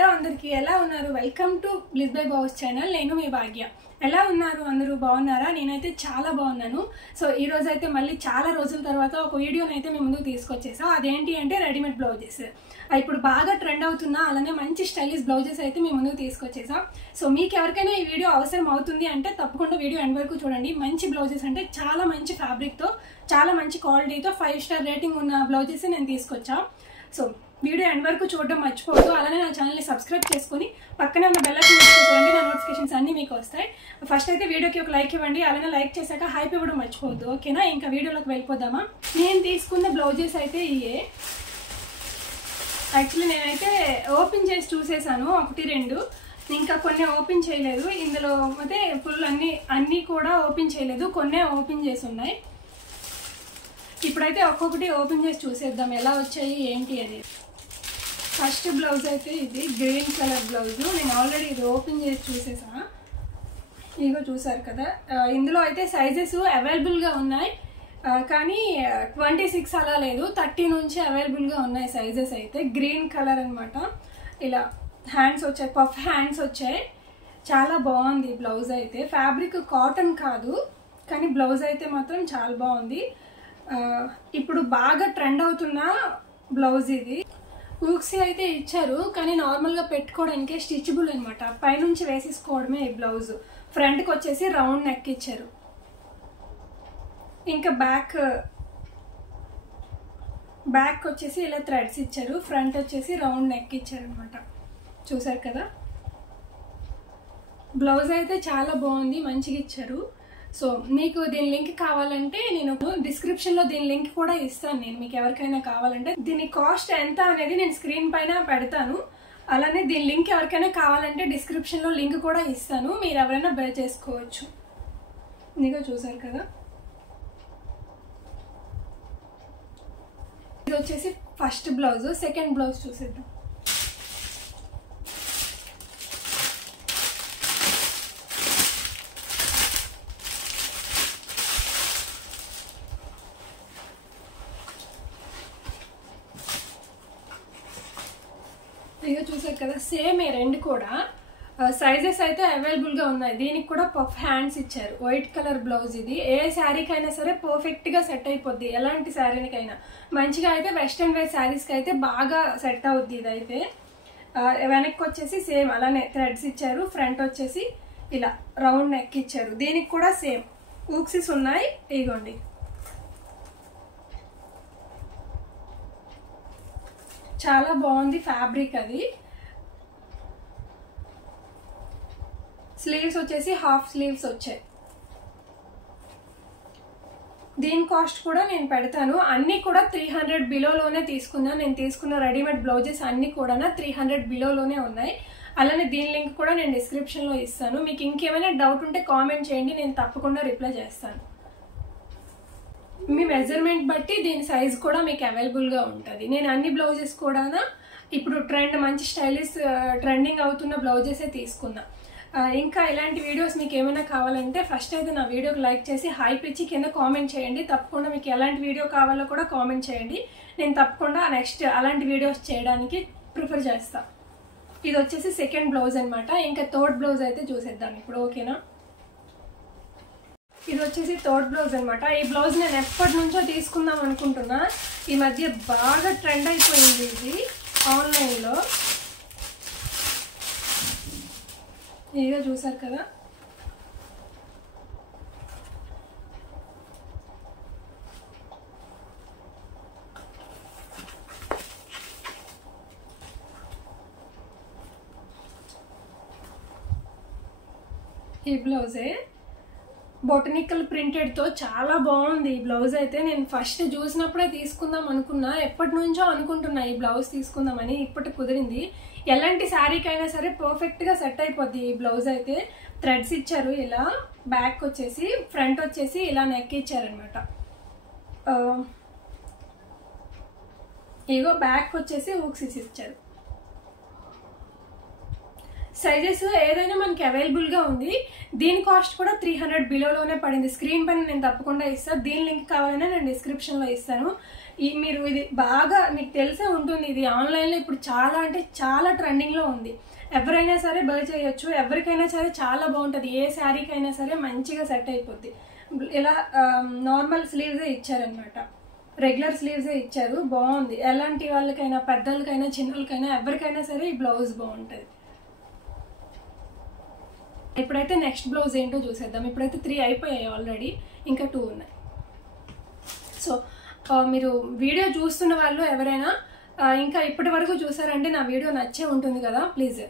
Hello అందరికీ ఎలా ఉన్నారు? Welcome to bliss by boss channel. నేను మీ భాగ్య. ఎలా ఉన్నారు? అందరూ బాగున్నారా? నేనైతే చాలా బాగున్నాను. సో ఈ రోజు అయితే మళ్ళీ చాలా రోజుల తర్వాత ఒక వీడియోని అయితే మేము ముందుకు తీసుకొచ్చేసా. అదేంటి అంటే రెడీమేడ్ బ్లౌజెస్. ఇప్పుడు బాగా ట్రెండ్ అవుతున్నా అలానే మంచి స్టైలిష్ బ్లౌజెస్ అయితే మేము ముందుకు తీసుకొచ్చేసా. సో మీకు ఎవరికైనా ఈ వీడియో అవసరం అవుతుంది అంటే తప్పకుండా వీడియో ఎండ్ వరకు చూడండి. మంచి బ్లౌజెస్ అంటే చాలా మంచి ఫ్యాబ్రిక్తో, చాలా మంచి క్వాలిటీతో 5 స్టార్ రేటింగ్ ఉన్న బ్లౌజెస్ నేను తీసుకొచ్చా. సో వీడియో ఎండ్ వరకు చూడడం మర్చిపోవద్దు. అలానే నా ఛానల్ని సబ్స్క్రైబ్ చేసుకుని పక్కనే ఉన్న బెల్ ఐకాన్ క్లిక్ చేయండి. నా నోటిఫికేషన్స్ అన్నీ మీకు వస్తాయి. ఫస్ట్ అయితే వీడియోకి ఒక లైక్ ఇవ్వండి. అలానే లైక్ చేశాక హైప్ ఇవ్వడం మర్చిపోవద్దు. ఓకేనా? ఇంకా వీడియోలోకి వెళ్ళిపోదామా? నేను తీసుకున్న బ్లౌజెస్ అయితే ఇవే. యాక్చువల్లీ నేనైతే ఓపెన్ చేసి చూసేసాను, 1-2. ఇంకా కొన్ని ఓపెన్ చేయలేదు. ఇందులో అయితే ఫుల్ అన్నీ కూడా ఓపెన్ చేయలేదు, కొన్నే ఓపెన్ చేసి ఉన్నాయి. ఇప్పుడైతే ఒక్కొక్కటి ఓపెన్ చేసి చూసేద్దాం ఎలా వచ్చాయి ఏంటి అనేది. ఫస్ట్ బ్లౌజ్ అయితే ఇది గ్రీన్ కలర్ బ్లౌజ్. నేను ఆల్రెడీ ఇది ఓపెన్ చేసి చూసేసా. ఇదిగో చూసారు కదా. ఇందులో అయితే సైజెస్ అవైలబుల్గా ఉన్నాయి, కానీ 26 అలా లేదు, 30 నుంచి అవైలబుల్గా ఉన్నాయి సైజెస్ అయితే. గ్రీన్ కలర్ అనమాట. ఇలా హ్యాండ్స్ వచ్చాయి, పఫ్ హ్యాండ్స్ వచ్చాయి. చాలా బాగుంది బ్లౌజ్ అయితే. ఫ్యాబ్రిక్ కాటన్ కాదు, కానీ బ్లౌజ్ అయితే మాత్రం చాలా బాగుంది. ఇప్పుడు బాగా ట్రెండ్ అవుతున్న బ్లౌజ్ ఇది. ఊక్సీ అయితే ఇచ్చారు, కానీ నార్మల్గా పెట్టుకోవడానికి స్టిచబుల్ అనమాట. పైనుంచి వేసేసుకోవడమే ఈ బ్లౌజ్. ఫ్రంట్కి వచ్చేసి రౌండ్ నెక్ ఇచ్చారు. ఇంకా బ్యాక్ వచ్చేసి ఇలా థ్రెడ్స్ ఇచ్చారు. ఫ్రంట్ వచ్చేసి రౌండ్ నెక్ ఇచ్చారు అనమాట. చూసారు కదా. బ్లౌజ్ అయితే చాలా బాగుంది, మంచిగా ఇచ్చారు. సో మీకు దీని లింక్ కావాలంటే నేను డిస్క్రిప్షన్లో దీని లింక్ కూడా ఇస్తాను. నేను మీకు ఎవరికైనా కావాలంటే దీని కాస్ట్ ఎంత అనేది నేను స్క్రీన్ పైన పెడతాను. అలానే దీని లింక్ ఎవరికైనా కావాలంటే డిస్క్రిప్షన్లో లింక్ కూడా ఇస్తాను, మీరు ఎవరైనా బై చేసుకోవచ్చు. ఇదిగో చూసారు కదా. ఇది వచ్చేసి ఫస్ట్ బ్లౌజ్. సెకండ్ బ్లౌజ్ చూసేద్దాం. ఇదిగో చూసారు కదా. సేమ్ ఈ రెండు కూడా సైజెస్ అయితే అవైలబుల్గా ఉన్నాయి. దీనికి కూడా పఫ్ హ్యాండ్స్ ఇచ్చారు. వైట్ కలర్ బ్లౌజ్ ఇది. ఏ శారీకైనా సరే పర్ఫెక్ట్గా సెట్ అయిపోద్ది, ఎలాంటి శారీకైనా. మంచిగా అయితే వెస్ట్రన్ వేర్ శారీస్కి అయితే బాగా సెట్ అవుద్ది ఇదైతే. వెనక్కి వచ్చేసి సేమ్ అలానే థ్రెడ్స్ ఇచ్చారు. ఫ్రంట్ వచ్చేసి ఇలా రౌండ్ నెక్ ఇచ్చారు. దీనికి కూడా సేమ్ ఊక్సిస్ ఉన్నాయి. ఇదిగోండి. చాలా బాగుంది ఫ్యాబ్రిక్ అది. స్లీవ్స్ వచ్చేసి హాఫ్ స్లీవ్స్ వచ్చాయి. దీని కాస్ట్ కూడా నేను పెడతాను. అన్నీ కూడా 300 బిలోలోనే తీసుకున్నా. నేను తీసుకున్న రెడీమేడ్ బ్లౌజెస్ అన్నీ కూడా 300 బిలోలోనే ఉన్నాయి. అలానే దీని లింక్ కూడా నేను డిస్క్రిప్షన్లో ఇస్తాను. మీకు ఇంకేమైనా డౌట్ ఉంటే కామెంట్ చేయండి, నేను తప్పకుండా రిప్లై చేస్తాను. మీ మెజర్మెంట్ బట్టి దీని సైజ్ కూడా మీకు అవైలబుల్గా ఉంటుంది. నేను అన్ని బ్లౌజెస్ కూడా ఇప్పుడు మంచి స్టైలిష్ ట్రెండింగ్ అవుతున్న బ్లౌజెసే తీసుకున్నా. ఇంకా ఇలాంటి వీడియోస్ మీకు ఏమైనా కావాలంటే ఫస్ట్ అయితే నా వీడియోకి లైక్ చేసి హైప్ ఇచ్చి కింద కామెంట్ చేయండి. తప్పకుండా మీకు ఎలాంటి వీడియో కావాలో కూడా కామెంట్ చేయండి. నేను తప్పకుండా నెక్స్ట్ అలాంటి వీడియోస్ చేయడానికి ప్రిఫర్ చేస్తాను. ఇది వచ్చేసి సెకండ్ బ్లౌజ్ అనమాట. ఇంకా థర్డ్ బ్లౌజ్ అయితే చూసేద్దాం ఇప్పుడు. ఓకేనా? ఇది వచ్చేసి థర్డ్ బ్లౌజ్ అనమాట. ఈ బ్లౌజ్ నేను ఎప్పటి నుంచో తీసుకుందాం అనుకుంటున్నా. ఈ మధ్య బాగా ట్రెండ్ అయిపోయింది ఇది ఆన్లైన్లో. ఇదిగా చూసారు కదా. ఈ బ్లౌజే బొటనికల్ ప్రింటెడ్తో చాలా బాగుంది ఈ బ్లౌజ్ అయితే. నేను ఫస్ట్ చూసినప్పుడే తీసుకుందాం అనుకున్నా, ఎప్పటి నుంచో అనుకుంటున్నా ఈ బ్లౌజ్ తీసుకుందామని. ఇప్పటికి కుదిరింది. ఎలాంటి శారీకైనా సరే పర్ఫెక్ట్గా సెట్ అయిపోద్ది ఈ బ్లౌజ్ అయితే. థ్రెడ్స్ ఇచ్చారు ఇలా. బ్యాక్ వచ్చేసి ఫ్రంట్ వచ్చేసి ఇలా నెక్ ఇచ్చారనమాట. ఇగో బ్యాక్ వచ్చేసి ఊక్సిస్ ఇచ్చారు. సైజెస్ ఏదైనా మనకి అవైలబుల్గా ఉంది. దీని కాస్ట్ కూడా 300 బిలోలోనే పడింది. స్క్రీన్ పైన నేను తప్పకుండా ఇస్తాను. దీని లింక్ కావాలన్నా నేను డిస్క్రిప్షన్లో ఇస్తాను. మీరు ఇది బాగా మీకు తెలిసే ఉంటుంది, ఇది ఆన్లైన్లో ఇప్పుడు చాలా అంటే చాలా ట్రెండింగ్లో ఉంది. ఎవరైనా సరే బై చేయొచ్చు, ఎవరికైనా సరే చాలా బాగుంటుంది. ఏ శారీకైనా సరే మంచిగా సెట్ అయిపోద్ది. ఇలా నార్మల్ స్లీవ్సే ఇచ్చారనమాట, రెగ్యులర్ స్లీవ్సే ఇచ్చారు. బాగుంది. ఎలాంటి వాళ్ళకైనా, పెద్దలకైనా, చిన్నలకైనా, ఎవరికైనా సరే ఈ బ్లౌజ్ బాగుంటుంది. ఇప్పుడైతే నెక్స్ట్ బ్లౌజ్ ఏంటో చూసేద్దాం. ఇప్పుడైతే 3 అయిపోయాయి ఆల్రెడీ, ఇంకా 2 ఉన్నాయి. సో మీరు వీడియో చూస్తున్న వాళ్ళు ఎవరైనా ఇంకా ఇప్పటి వరకు చూసారంటే నా వీడియో నచ్చే ఉంటుంది కదా, ప్లీజ్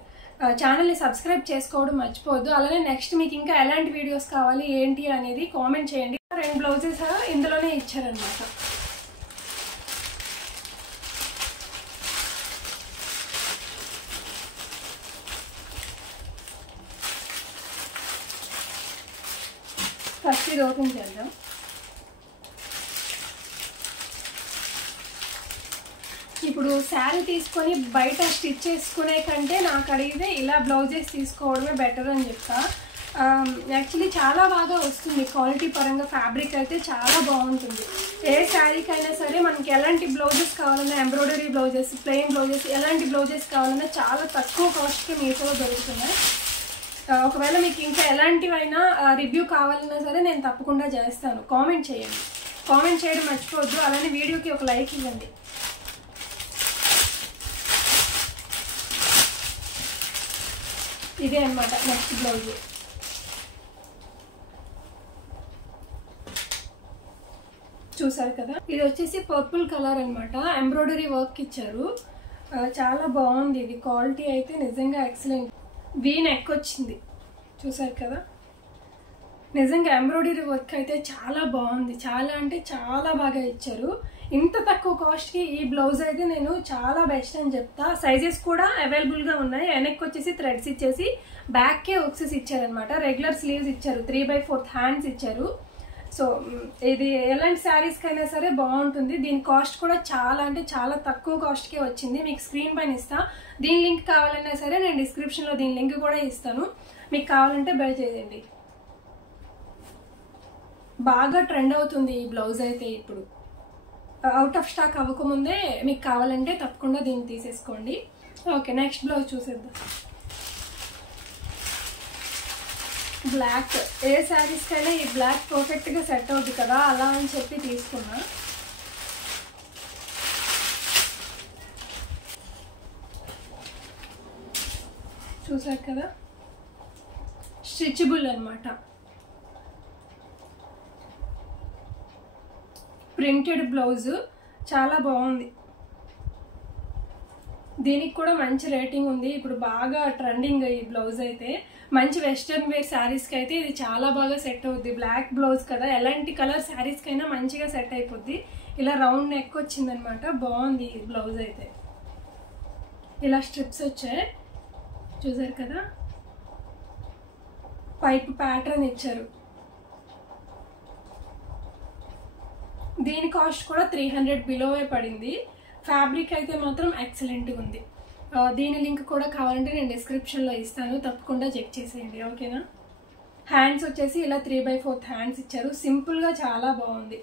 ఛానల్ని సబ్స్క్రైబ్ చేసుకోవడం మర్చిపోవద్దు. అలానే నెక్స్ట్ మీకు ఇంకా ఎలాంటి వీడియోస్ కావాలి ఏంటి అనేది కామెంట్ చేయండి. 2 బ్లౌజెస్ ఇందులోనే ఇచ్చారనమాట. ఫస్ట్ ఇది ఓపెన్ చేద్దాం. ఇప్పుడు శారీ తీసుకొని బయట స్టిచ్ చేసుకునే కంటే నాకు అడిగితే ఇలా బ్లౌజెస్ తీసుకోవడమే బెటర్ అని చెప్తా. యాక్చువల్లీ చాలా బాగా వస్తుంది క్వాలిటీ పరంగా. ఫ్యాబ్రిక్ అయితే చాలా బాగుంటుంది. ఏ శారీకైనా సరే మనకి ఎలాంటి బ్లౌజెస్ కావాలన్నా, ఎంబ్రాయిడరీ బ్లౌజెస్, ప్లెయిన్ బ్లౌజెస్, ఎలాంటి బ్లౌజెస్ కావాలన్నా చాలా తక్కువ కాస్ట్కి మీషోలో దొరుకుతున్నాయి. ఒకవేళ మీకు ఇంకా ఎలాంటివైనా రివ్యూ కావాలన్నా సరే నేను తప్పకుండా చేస్తాను. కామెంట్ చేయండి, కామెంట్ చేయడం మర్చిపోవద్దు. అలానే వీడియోకి ఒక లైక్ ఇవ్వండి. ఇదే అన్నమాట నెక్స్ట్ బ్లౌజ్. చూసారు కదా, ఇది వచ్చేసి పర్పుల్ కలర్ అనమాట. ఎంబ్రాయిడరీ వర్క్ ఇచ్చారు, చాలా బాగుంది. ఇది క్వాలిటీ అయితే నిజంగా ఎక్సలెంట్. వీ నెక్ వచ్చింది, చూసారు కదా. నిజంగా ఎంబ్రాయిడరీ వర్క్ అయితే చాలా బాగుంది. చాలా అంటే చాలా బాగా ఇచ్చారు. ఇంత తక్కువ కాస్ట్కి ఈ బ్లౌజ్ అయితే నేను చాలా బెస్ట్ అని చెప్తా. సైజెస్ కూడా అవైలబుల్గా ఉన్నాయి. వెనక్కి వచ్చేసి థ్రెడ్స్ ఇచ్చేసి బ్యాక్కే ఉక్సెస్ ఇచ్చారనమాట. రెగ్యులర్ స్లీవ్స్ ఇచ్చారు, 3/4 హ్యాండ్స్ ఇచ్చారు. సో ఇది ఎలాంటి శారీస్కైనా సరే బాగుంటుంది. దీని కాస్ట్ కూడా చాలా అంటే చాలా తక్కువ కాస్ట్కే వచ్చింది. మీకు స్క్రీన్ పైన ఇస్తా. దీని లింక్ కావాలన్నా సరే నేను డిస్క్రిప్షన్లో దీని లింక్ కూడా ఇస్తాను. మీకు కావాలంటే బై చేయండి. బాగా ట్రెండ్ అవుతుంది ఈ బ్లౌజ్ అయితే. ఇప్పుడు అవుట్ ఆఫ్ స్టాక్ అవ్వకముందే మీకు కావాలంటే తప్పకుండా దీన్ని తీసేసుకోండి. ఓకే, నెక్స్ట్ బ్లౌజ్ చూసేద్దాం. బ్లాక్, ఏ శారీస్కైనా ఈ బ్లాక్ పర్ఫెక్ట్గా సెట్ అవుతుంది కదా, అలా అని చెప్పి తీసుకున్నా. చూసారు కదా, స్ట్రిచబుల్ అనమాట. ప్రింటెడ్ బ్లౌజ్ చాలా బాగుంది. దీనికి కూడా మంచి రేటింగ్ ఉంది. ఇప్పుడు బాగా ట్రెండింగ్ ఈ బ్లౌజ్ అయితే. మంచి వెస్ట్రన్ వేర్ శారీస్కి అయితే ఇది చాలా బాగా సెట్ అవుద్ది. బ్లాక్ బ్లౌజ్ కదా, ఎలాంటి కలర్ శారీస్కైనా మంచిగా సెట్ అయిపోద్ది. ఇలా రౌండ్ నెక్ వచ్చిందనమాట, బాగుంది ఈ బ్లౌజ్ అయితే. ఇలా స్ట్రిప్స్ వచ్చాయి, చూసారు కదా. పైప్ ప్యాటర్న్ ఇచ్చారు. దీని కాస్ట్ కూడా 300 బిలోవే పడింది. ఫ్యాబ్రిక్ అయితే మాత్రం ఎక్సలెంట్గా ఉంది. దీని లింక్ కూడా కావాలంటే నేను డిస్క్రిప్షన్లో ఇస్తాను, తప్పకుండా చెక్ చేసేయండి. ఓకేనా. హ్యాండ్స్ వచ్చేసి ఇలా 3/4 హ్యాండ్స్ ఇచ్చారు. సింపుల్గా చాలా బాగుంది.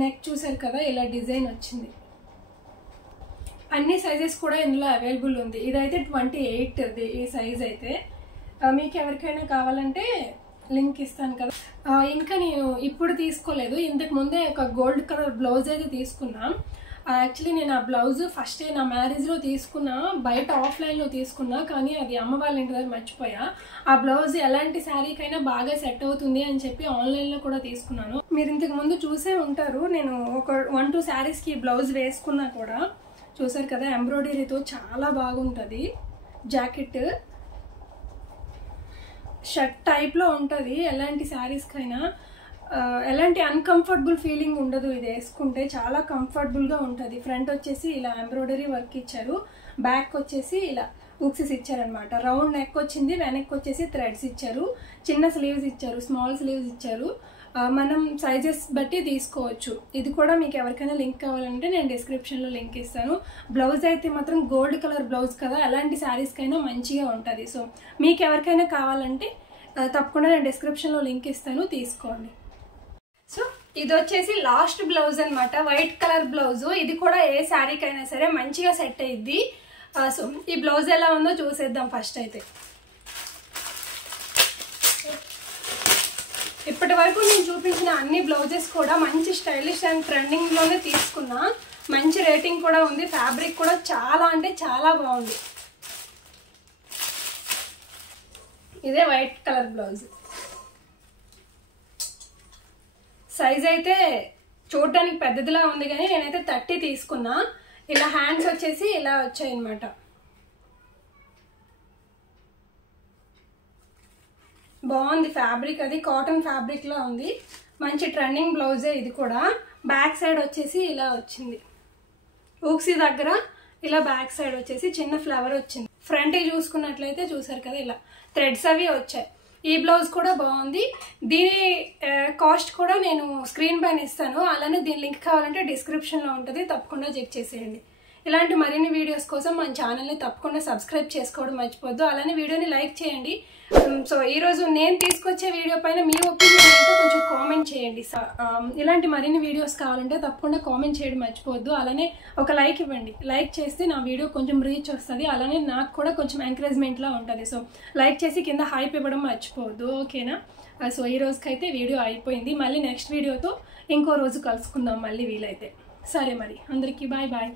నెక్ చూసారు కదా, ఇలా డిజైన్ వచ్చింది. అన్ని సైజెస్ కూడా ఇందులో అవైలబుల్ ఉంది. ఇదైతే 28 ఈ సైజ్ అయితే. మీకు ఎవరికైనా కావాలంటే లింక్ ఇస్తాను కదా. ఇంకా నేను ఇప్పుడు తీసుకోలేదు, ఇంతకు ముందే ఒక గోల్డ్ కలర్ బ్లౌజ్ అయితే తీసుకున్నా. యాక్చువల్లీ నేను ఆ బ్లౌజ్ ఫస్ట్ నా మ్యారేజ్లో తీసుకున్నా, బయట ఆఫ్లైన్లో తీసుకున్నా, కానీ అది అమ్మ వాళ్ళ ఇంటి దగ్గర మర్చిపోయా. ఆ బ్లౌజ్ ఎలాంటి శారీకైనా బాగా సెట్ అవుతుంది అని చెప్పి ఆన్లైన్లో కూడా తీసుకున్నాను. మీరు ఇంతకు ముందు చూసే ఉంటారు, నేను ఒక 1-2 శారీస్కి బ్లౌజ్ వేసుకున్నా కూడా. చూసారు కదా, ఎంబ్రాయిడరీతో చాలా బాగుంటుంది. జాకెట్ షర్ట్ టైప్లో ఉంటుంది. ఎలాంటి శారీస్కైనా ఎలాంటి అన్కంఫర్టబుల్ ఫీలింగ్ ఉండదు. ఇది వేసుకుంటే చాలా కంఫర్టబుల్గా ఉంటుంది. ఫ్రంట్ వచ్చేసి ఇలా ఎంబ్రాయిడరీ వర్క్ ఇచ్చారు, బ్యాక్ వచ్చేసి ఇలా హుక్స్ ఇచ్చారనమాట. రౌండ్ నెక్ వచ్చింది, వెనక్కి వచ్చేసి థ్రెడ్స్ ఇచ్చారు, చిన్న స్లీవ్స్ ఇచ్చారు, స్మాల్ స్లీవ్స్ ఇచ్చారు. మనం సైజెస్ బట్టి తీసుకోవచ్చు. ఇది కూడా మీకు ఎవరికైనా లింక్ కావాలంటే నేను డిస్క్రిప్షన్లో లింక్ ఇస్తాను. బ్లౌజ్ అయితే మాత్రం గోల్డ్ కలర్ బ్లౌజ్ కదా, ఎలాంటి శారీస్కైనా మంచిగా ఉంటుంది. సో మీకు ఎవరికైనా కావాలంటే తప్పకుండా నేను డిస్క్రిప్షన్లో లింక్ ఇస్తాను, తీసుకోండి. సో ఇది వచ్చేసి లాస్ట్ బ్లౌజ్ అనమాట, వైట్ కలర్ బ్లౌజ్. ఇది కూడా ఏ శారీకైనా సరే మంచిగా సెట్ అయ్యిద్ది. సో ఈ బ్లౌజ్ ఎలా ఉందో చూసేద్దాం ఫస్ట్ అయితే. ఇప్పటి వరకు నేను చూపించిన అన్ని బ్లౌజెస్ కూడా మంచి స్టైలిష్ అండ్ ట్రెండింగ్లోనే తీసుకున్నా. మంచి రేటింగ్ కూడా ఉంది, ఫ్యాబ్రిక్ కూడా చాలా అంటే చాలా బాగుంది. ఇదే వైట్ కలర్ బ్లౌజ్. సైజ్ అయితే చూడడానికి పెద్దదిలా ఉంది కానీ నేనైతే 30 తీసుకున్నా. ఇలా హ్యాండ్స్ వచ్చేసి ఇలా వచ్చాయి అన్నమాట. బాగుంది ఫ్యాబ్రిక్, అది కాటన్ ఫ్యాబ్రిక్ లా ఉంది. మంచి ట్రెండింగ్ బ్లౌజే ఇది కూడా. బ్యాక్ సైడ్ వచ్చేసి ఇలా వచ్చింది, ఊక్సీ దగ్గర ఇలా బ్యాక్ సైడ్ వచ్చేసి చిన్న ఫ్లవర్ వచ్చింది. ఫ్రంట్ చూసుకున్నట్లయితే చూసారు కదా ఇలా థ్రెడ్స్ అవి వచ్చాయి. ఈ బ్లౌజ్ కూడా బాగుంది. దీని కాస్ట్ కూడా నేను స్క్రీన్ పైన ఇస్తాను, అలానే దీని లింక్ కావాలంటే డిస్క్రిప్షన్లో ఉంటుంది, తప్పకుండా చెక్ చేసేయండి. ఇలాంటి మరిన్ని వీడియోస్ కోసం మన ఛానల్ని తప్పకుండా సబ్స్క్రైబ్ చేసుకోవడం మర్చిపోద్దు, అలానే వీడియోని లైక్ చేయండి. సో ఈరోజు నేను తీసుకొచ్చే వీడియో పైన మీ ఒపీనియన్ ఏంటో కొంచెం కామెంట్ చేయండి. ఇలాంటి మరిన్ని వీడియోస్ కావాలంటే తప్పకుండా కామెంట్ చేయడం మర్చిపోవద్దు, అలానే ఒక లైక్ ఇవ్వండి. లైక్ చేస్తే నా వీడియో కొంచెం రీచ్ వస్తుంది, అలానే నాకు కూడా కొంచెం ఎంకరేజ్మెంట్లా ఉంటుంది. సో లైక్ చేసి కింద హైప్ ఇవ్వడం మర్చిపోవద్దు, ఓకేనా? సో ఈ రోజుకైతే వీడియో అయిపోయింది. మళ్ళీ నెక్స్ట్ వీడియోతో ఇంకో రోజు కలుసుకుందాం మళ్ళీ వీలైతే. సరే మరి అందరికీ బాయ్ బాయ్.